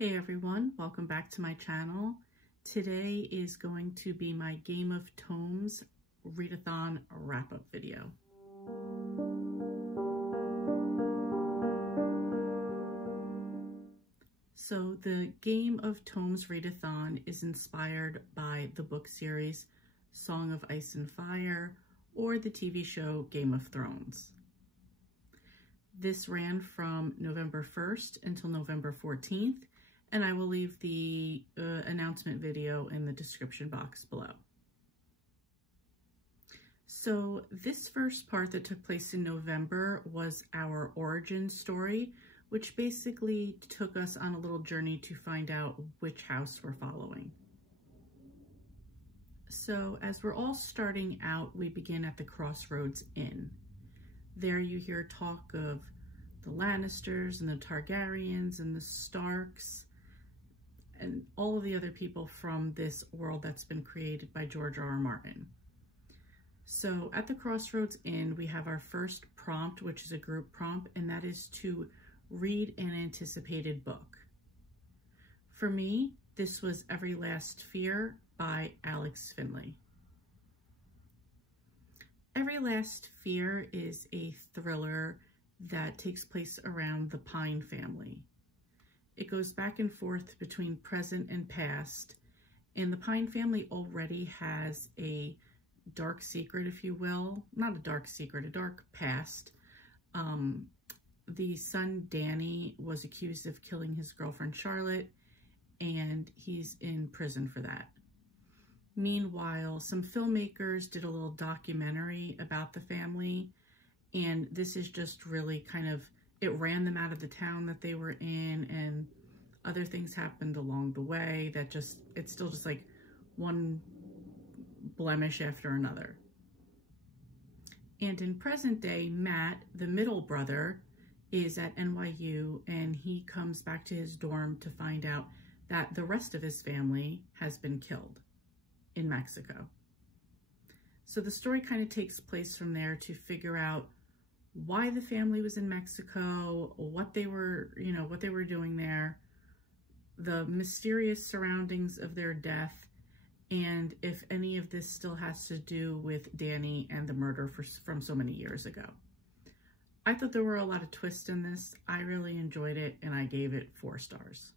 Hey everyone, welcome back to my channel. Today is going to be my Game of Tomes Readathon wrap-up video. So the Game of Tomes Readathon is inspired by the book series Song of Ice and Fire or the TV show Game of Thrones. This ran from November 1st until November 14th, and I will leave the announcement video in the description box below. So this first part that took place in November was our origin story, which basically took us on a little journey to find out which house we're following. So as we're all starting out, we begin at the Crossroads Inn. There you hear talk of the Lannisters and the Targaryens and the Starks and all of the other people from this world that's been created by George R.R. Martin. So at the Crossroads Inn, we have our first prompt, which is a group prompt, and that is to read an anticipated book. For me, this was Every Last Fear by Alex Finley. Every Last Fear is a thriller that takes place around the Pine family. It goes back and forth between present and past, and the Pine family already has a dark secret, if you will. Not a dark secret, a dark past. The son, Danny, was accused of killing his girlfriend, Charlotte, and he's in prison for that. Meanwhile, some filmmakers did a little documentary about the family, and this is just really kind of, it ran them out of the town that they were in, and other things happened along the way that just, it's still just like one blemish after another. And in present day, Matt, the middle brother, is at NYU, and he comes back to his dorm to find out that the rest of his family has been killed in Mexico. So the story kind of takes place from there to figure out why the family was in Mexico, what they were, what they were doing there, the mysterious surroundings of their death, and if any of this still has to do with Danny and the murder from so many years ago. I thought there were a lot of twists in this. I really enjoyed it, and I gave it 4 stars.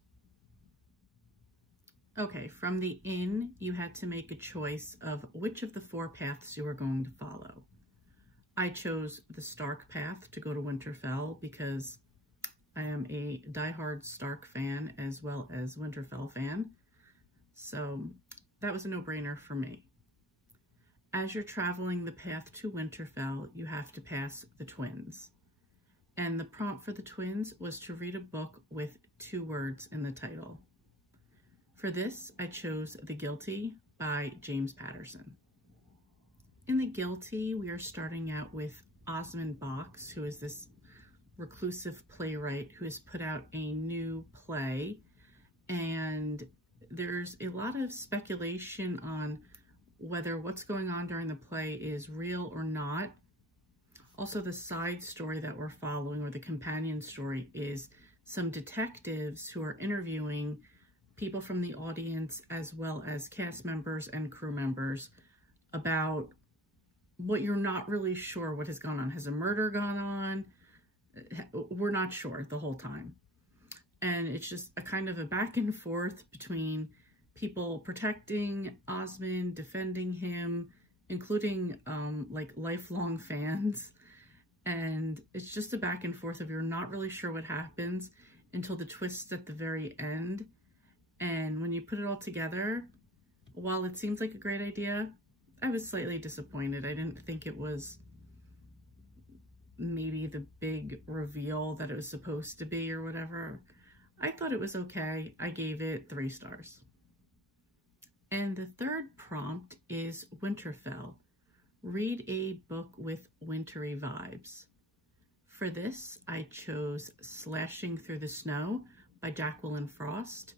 Okay, from the inn, you had to make a choice of which of the 4 paths you were going to follow. I chose the Stark path to go to Winterfell because I am a diehard Stark fan as well as Winterfell fan. So that was a no-brainer for me. As you're traveling the path to Winterfell, you have to pass the twins. And the prompt for the twins was to read a book with 2 words in the title. For this, I chose The Guilty by James Patterson. In The Guilty, we are starting out with Osmond Box, who is this reclusive playwright who has put out a new play, and there's a lot of speculation on whether what's going on during the play is real or not. Also, the side story that we're following, or the companion story, is some detectives who are interviewing people from the audience as well as cast members and crew members about what you're not really sure what has gone on. Has a murder gone on? We're not sure the whole time. And it's just a kind of a back and forth between people protecting Osmond, defending him, including like lifelong fans. And it's just a back and forth of you're not really sure what happens until the twists at the very end. And when you put it all together, while it seems like a great idea, I was slightly disappointed. I didn't think it was maybe the big reveal that it was supposed to be or whatever. I thought it was okay. I gave it 3 stars. And the third prompt is Winterfell. Read a book with wintry vibes. For this, I chose Slashing Through the Snow by Jacqueline Frost.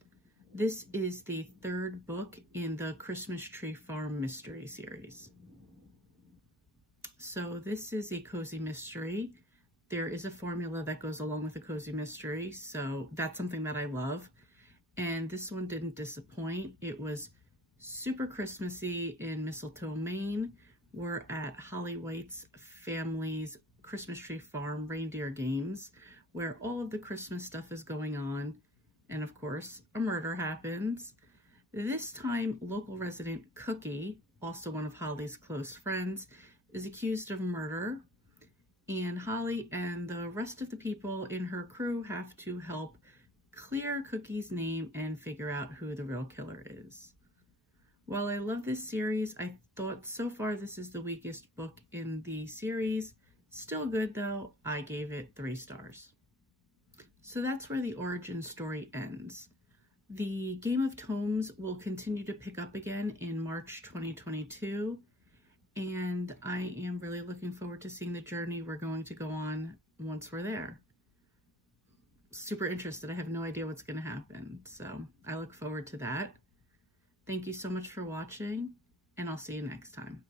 This is the 3rd book in the Christmas Tree Farm mystery series. So this is a cozy mystery. There is a formula that goes along with a cozy mystery, so that's something that I love. and this one didn't disappoint. It was super Christmassy in Mistletoe, Maine. We're at Holly White's family's Christmas Tree Farm reindeer games, where all of the Christmas stuff is going on, and of course, a murder happens. This time, local resident Cookie, also one of Holly's close friends, is accused of murder, and Holly and the rest of the people in her crew have to help clear Cookie's name and figure out who the real killer is. While I love this series, I thought so far this is the weakest book in the series. Still good though, I gave it 3 stars. So that's where the origin story ends. The Game of Tomes will continue to pick up again in March 2022, and I am really looking forward to seeing the journey we're going to go on once we're there. Super interested. I have no idea what's going to happen, so I look forward to that. Thank you so much for watching, and I'll see you next time.